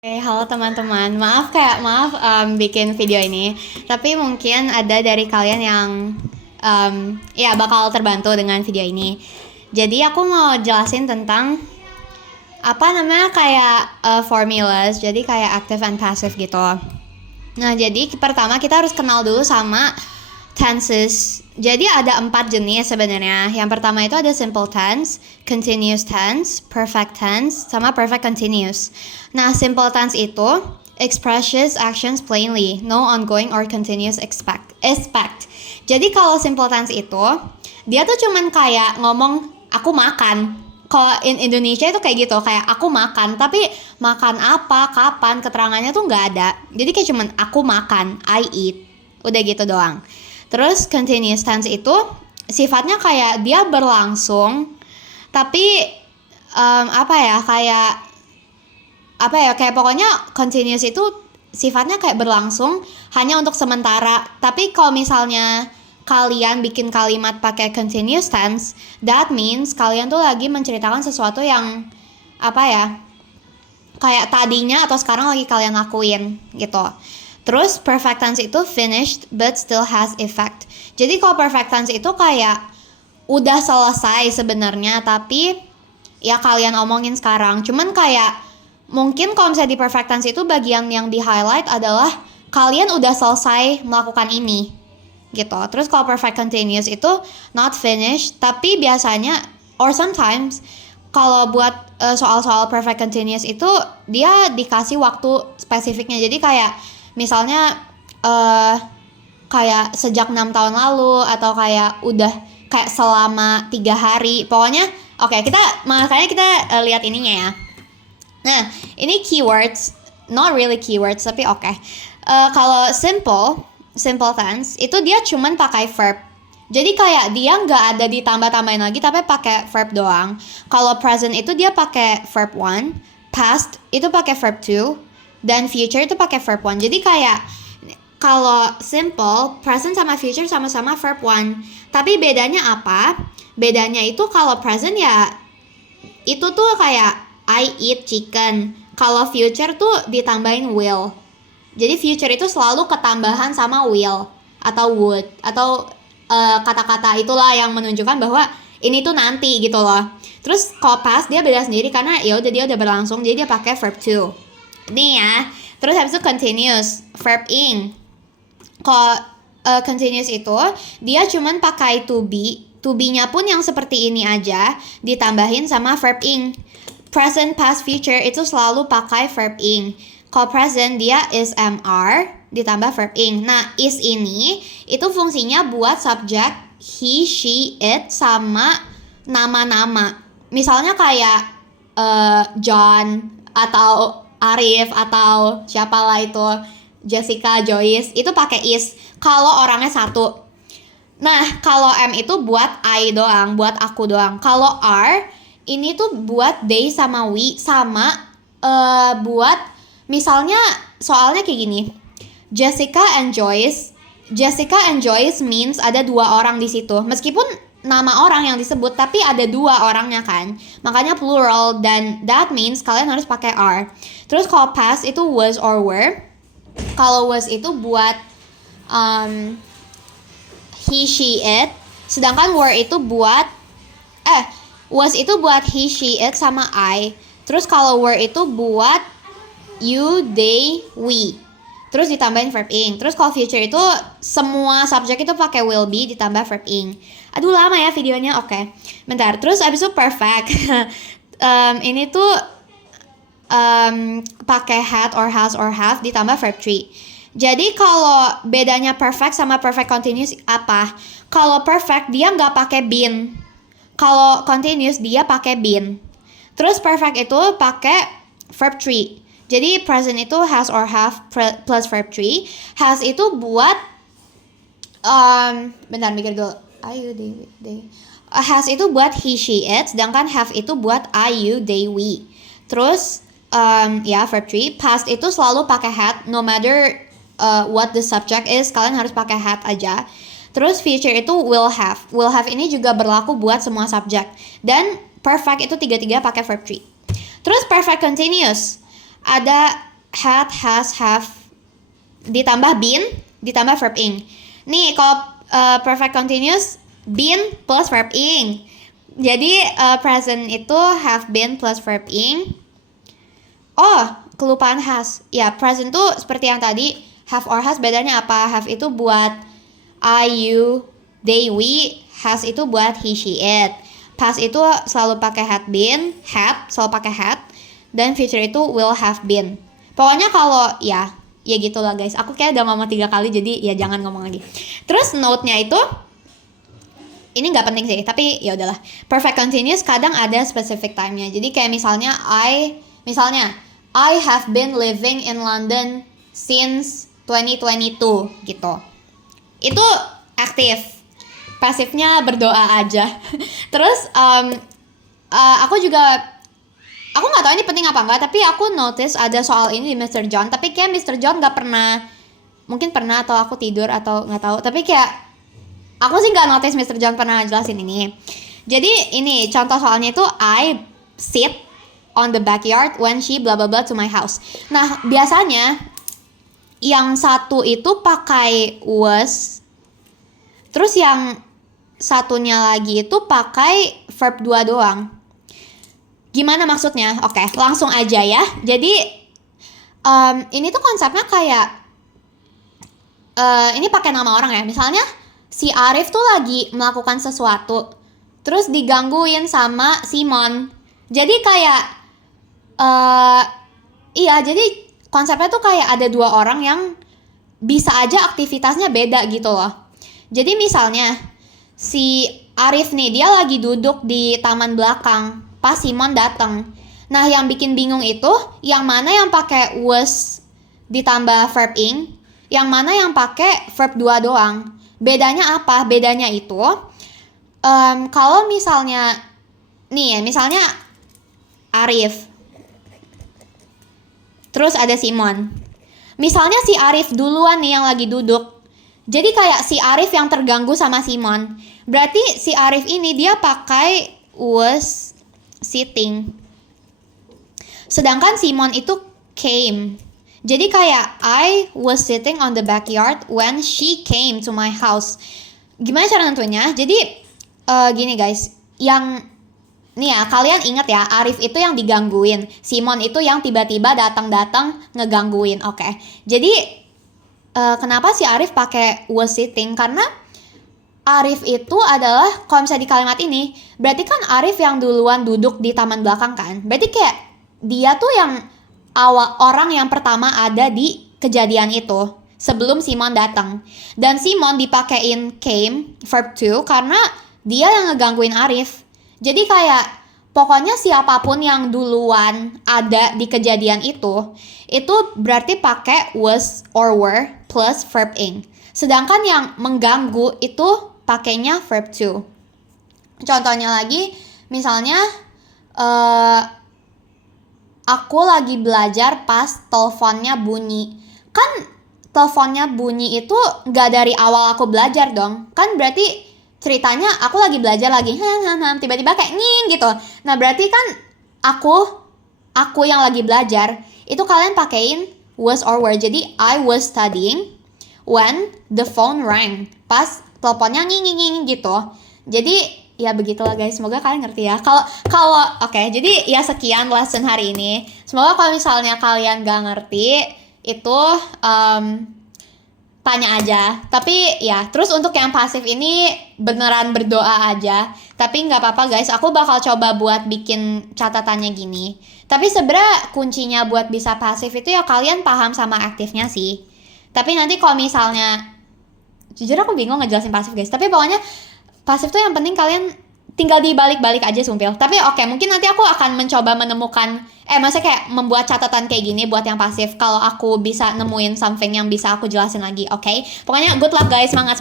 Halo teman-teman, maaf bikin video ini, tapi mungkin ada dari kalian yang ya bakal terbantu dengan video ini. Jadi aku mau jelasin tentang apa namanya kayak formulas, jadi kayak active and passive gitu. Nah, jadi pertama kita harus kenal dulu sama tenses. Jadi ada 4 jenis sebenarnya. Yang pertama itu ada simple tense, continuous tense, perfect tense, sama perfect continuous. Nah, simple tense itu expresses actions plainly, no ongoing or continuous expect. Jadi kalau simple tense itu dia tuh cuman kayak ngomong aku makan. Kalau in Indonesia itu kayak gitu, kayak aku makan, tapi makan apa, kapan, keterangannya tuh nggak ada. Jadi kayak cuman aku makan, I eat, udah gitu doang. Terus continuous tense itu sifatnya kayak dia berlangsung, tapi kayak pokoknya continuous itu sifatnya kayak berlangsung hanya untuk sementara. Tapi kalau misalnya kalian bikin kalimat pakai continuous tense, that means kalian tuh lagi menceritakan sesuatu yang kayak tadinya atau sekarang lagi kalian lakuin gitu. Terus perfect tense itu finished but still has effect. Jadi kalau perfect tense itu kayak udah selesai sebenarnya, tapi ya kalian omongin sekarang. Cuman kayak mungkin kalau misalnya di perfect tense itu bagian yang di highlight adalah kalian udah selesai melakukan ini gitu. Terus kalau perfect continuous itu not finished, tapi biasanya or sometimes kalau buat soal-soal perfect continuous itu dia dikasih waktu spesifiknya. Jadi kayak misalnya kayak sejak 6 tahun lalu, atau kayak udah kayak selama 3 hari. Pokoknya makanya kita lihat ininya ya. Nah, ini keywords, not really keywords tapi oke. Kalau simple tense itu dia cuman pakai verb. Jadi kayak dia nggak ada ditambah-tambahin lagi, tapi pakai verb doang. Kalau present itu dia pakai verb 1, past itu pakai verb 2, dan future itu pakai verb 1. Jadi kayak kalau simple, present sama future sama-sama verb 1. Tapi bedanya apa? Bedanya itu kalau present ya itu tuh kayak I eat chicken. Kalau future tuh ditambahin will. Jadi future itu selalu ketambahan sama will atau would atau kata-kata itulah yang menunjukkan bahwa ini tuh nanti gitu loh. Terus kalau past dia beda sendiri karena ya udah dia udah berlangsung, jadi dia pakai verb to. Nih ya. Terus habis itu continuous, verb ing. Kalau continuous itu dia cuman pakai to be. To be-nya pun yang seperti ini aja ditambahin sama verb ing. Present, past, future itu selalu pakai verb ing. Kalau present dia is MR ditambah verb ing. Nah, is ini itu fungsinya buat subjek he, she, it sama nama-nama. Misalnya kayak John atau Arif atau siapalah itu, Jessica, Joyce, itu pakai is kalau orangnya satu. Nah, kalau M itu buat I doang, buat aku doang. Kalau R ini tuh buat they sama we sama buat misalnya soalnya kayak gini. Jessica and Joyce means ada 2 orang di situ. Meskipun nama orang yang disebut tapi ada 2 orangnya kan. Makanya plural, dan that means kalian harus pakai R. Terus kalau past itu was or were. Kalau was itu buat he, she, it. Sedangkan were itu buat was itu buat he, she, it sama I. Terus kalau were itu buat you, they, we. Terus ditambahin verb ing. Terus kalau future itu semua subjek itu pakai will be ditambah verb ing. Aduh lama ya videonya. Oke. Bentar. Terus abis itu perfect. Ini tuh pakai had or has or have ditambah verb 3. Jadi kalau bedanya perfect sama perfect continuous apa? Kalau perfect dia nggak pakai been. Kalau continuous dia pakai been. Terus perfect itu pakai verb 3. Jadi present itu has or have plus verb 3. Has itu buat bentar mikir dulu. I, you, they. Has itu buat he, she, it. Sedangkan have itu buat I, you, they, we. Terus verb 3. Past itu selalu pakai had. No matter what the subject is, kalian harus pakai had aja. Terus future itu will have. Will have ini juga berlaku buat semua subjek. Dan perfect itu 3-3 pakai verb 3. Terus perfect continuous. Ada had, has, have, ditambah been, ditambah verb ing. Nih kalau perfect continuous, been plus verb ing. Jadi present itu have been plus verb ing. Oh, kelupaan has. Ya, present tuh seperti yang tadi, have or has bedanya apa? Have itu buat I, you, they, we. Has itu buat he, she, it. Past itu selalu pakai had been, had selalu pakai had. Dan future itu will have been. Pokoknya kalau ya gitu lah guys. Aku kayak udah ngomong 3 kali, jadi ya jangan ngomong lagi. Terus note-nya itu, ini nggak penting sih, tapi ya udahlah. Perfect continuous kadang ada specific time-nya. Jadi kayak misalnya I have been living in London since 2022 gitu. Itu aktif. Pasifnya berdoa aja. Terus aku nggak tahu ini penting apa enggak, tapi aku notice ada soal ini di Mr. John. Tapi kayak Mr. John nggak pernah, mungkin pernah atau aku tidur atau nggak tahu. Tapi kayak aku sih nggak notice Mr. John pernah jelasin ini. Jadi ini contoh soalnya itu I sit on the backyard when she blah blah blah to my house. Nah biasanya yang satu itu pakai was, terus yang satunya lagi itu pakai verb 2 doang. Gimana maksudnya? Oke, langsung aja ya. Jadi ini tuh konsepnya kayak ini pakai nama orang ya. Misalnya si Arif tuh lagi melakukan sesuatu, terus digangguin sama Simon. Jadi kayak jadi konsepnya tuh kayak ada 2 orang yang bisa aja aktivitasnya beda gitu loh. Jadi misalnya si Arif nih, dia lagi duduk di taman belakang pas Simon datang. Nah, yang bikin bingung itu yang mana yang pakai was ditambah verb ing, yang mana yang pakai verb 2 doang. Bedanya apa? Bedanya itu kalau misalnya nih ya, misalnya Arif terus ada Simon. Misalnya si Arif duluan nih yang lagi duduk. Jadi kayak si Arif yang terganggu sama Simon. Berarti si Arif ini dia pakai was sitting. Sedangkan Simon itu came. Jadi kayak I was sitting on the backyard when she came to my house. Gimana cara nentunya? Jadi gini guys, yang nih ya, kalian ingat ya, Arif itu yang digangguin, Simon itu yang tiba-tiba datang ngegangguin. Oke. Jadi kenapa si Arif pakai was sitting? Karena Arif itu adalah, kalau misalnya di kalimat ini, berarti kan Arif yang duluan duduk di taman belakang kan. Berarti kayak dia tuh yang orang yang pertama ada di kejadian itu sebelum Simon datang. Dan Simon dipakein came verb to karena dia yang ngegangguin Arif. Jadi kayak pokoknya siapapun yang duluan ada di kejadian itu berarti pakai was or were plus verb ing. Sedangkan yang mengganggu itu pakainya verb to. Contohnya lagi, misalnya aku lagi belajar pas teleponnya bunyi. Kan teleponnya bunyi itu nggak dari awal aku belajar dong. Kan berarti ceritanya aku lagi belajar lagi, tiba-tiba kayak nying gitu. Nah berarti kan aku yang lagi belajar, itu kalian pakein was or were. Jadi I was studying when the phone rang. Pas teleponnya nying gitu. Jadi ya begitulah guys, semoga kalian ngerti ya. Kalau oke, jadi ya sekian lesson hari ini. Semoga kalau misalnya kalian gak ngerti itu tanya aja. Tapi ya terus untuk yang pasif ini beneran berdoa aja. Tapi nggak apa-apa guys, aku bakal coba buat bikin catatannya gini. Tapi sebenarnya kuncinya buat bisa pasif itu ya kalian paham sama aktifnya sih. Tapi nanti kalau misalnya, jujur aku bingung ngejelasin pasif guys. Tapi pokoknya pasif tuh yang penting kalian tinggal dibalik-balik aja sumpil. Tapi oke, mungkin nanti aku akan mencoba menemukan, maksudnya kayak membuat catatan kayak gini buat yang pasif. Kalau aku bisa nemuin something yang bisa aku jelasin lagi, oke? Pokoknya good luck guys, semangat.